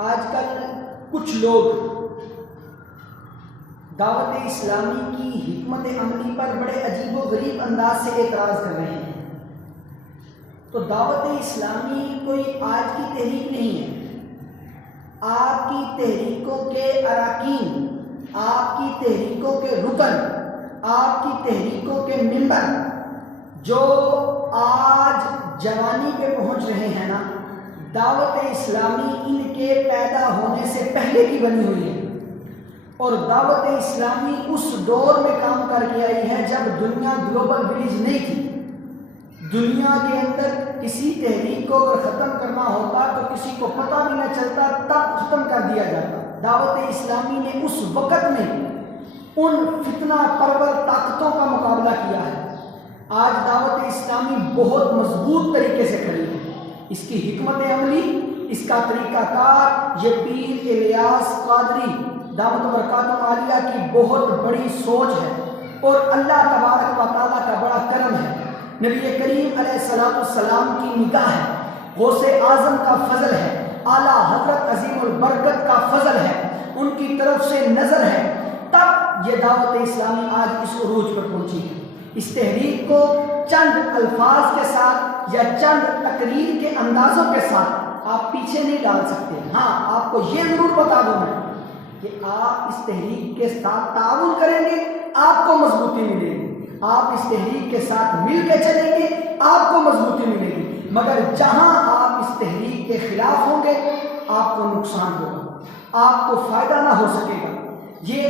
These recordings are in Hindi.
आजकल कुछ लोग दावत इस्लामी की हिकमत अमली पर बड़े अजीब व गरीब अंदाज से एतराज़ कर रहे हैं। तो दावत इस्लामी कोई आज की तहरीक नहीं है। आपकी तहरीकों के अराकीन, आपकी तहरीकों के रुकन, आपकी तहरीकों के मिंबर जो आज जवानी पे पहुंच रहे हैं ना, दावत इस्लामी इनके पैदा होने से पहले की बनी हुई है। और दावत इस्लामी उस दौर में काम करके आई है जब दुनिया ग्लोबल विलेज नहीं थी। दुनिया के अंदर किसी तहरीक को अगर ख़त्म करना होता तो किसी को पता भी न चलता, तब ख़त्म कर दिया जाता। दावत इस्लामी ने उस वक़्त में उन फितना परवर ताकतों का मुकाबला किया है। आज दावत इस्लामी बहुत मजबूत तरीके से खड़ी है। इसकी हिकमत अमली, इसका तरीक़ाकार, ये पीर इलियास क़ादरी दामत बरकातुहू आलिया की बहुत बड़ी सोच है और अल्लाह तबारक व तआला का बड़ा करम है। नबी करीम अलैहिस्सलाम की निगाह है, गौसे आज़म का फजल है, आला हज़रत अज़ीमुल बरकत का फजल है, उनकी तरफ से नज़र है, तब ये दावत इस्लामी आज इस उरूज पर पहुंची है। इस तहरीक को चंद अल्फाज के साथ या चंद तकरीर के अंदाज़ों के साथ आप पीछे नहीं डाल सकते। हाँ, आपको ये ज़रूर बता दूँ मैं कि आप इस तहरीक के साथ ताउन करेंगे, आपको मजबूती मिलेगी। आप इस तहरीक के साथ मिल के चलेंगे, आपको मजबूती मिलेगी। मगर जहां आप इस तहरीक के खिलाफ होंगे, आपको नुकसान होगा, आपको फायदा ना हो सकेगा। ये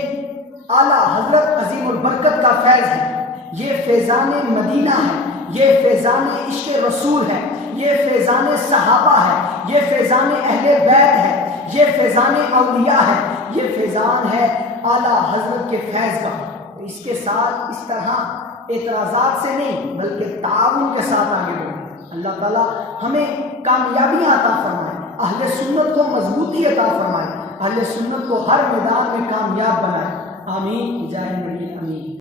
आला हजरत अजीमुल बरकत का फैज़ है, ये फैज़ान मदीना है, ये फैज़ान इश्क़ रसूल है, ये फैज़ान सहाबा है, ये फैज़ान अहले बैत है, ये फैज़ान औलिया है, ये फैज़ान है आला हजरत के फैज़ का। इसके साथ इस तरह एतराज़ात से नहीं बल्कि ताउन के साथ आगे बढ़ें। अल्लाह ताला हमें कामयाबियाँ अता फरमाए, अहले सुन्नत को मजबूती अता फरमाए, अहले सुन्नत को हर मैदान में कामयाब बनाए। आमीन।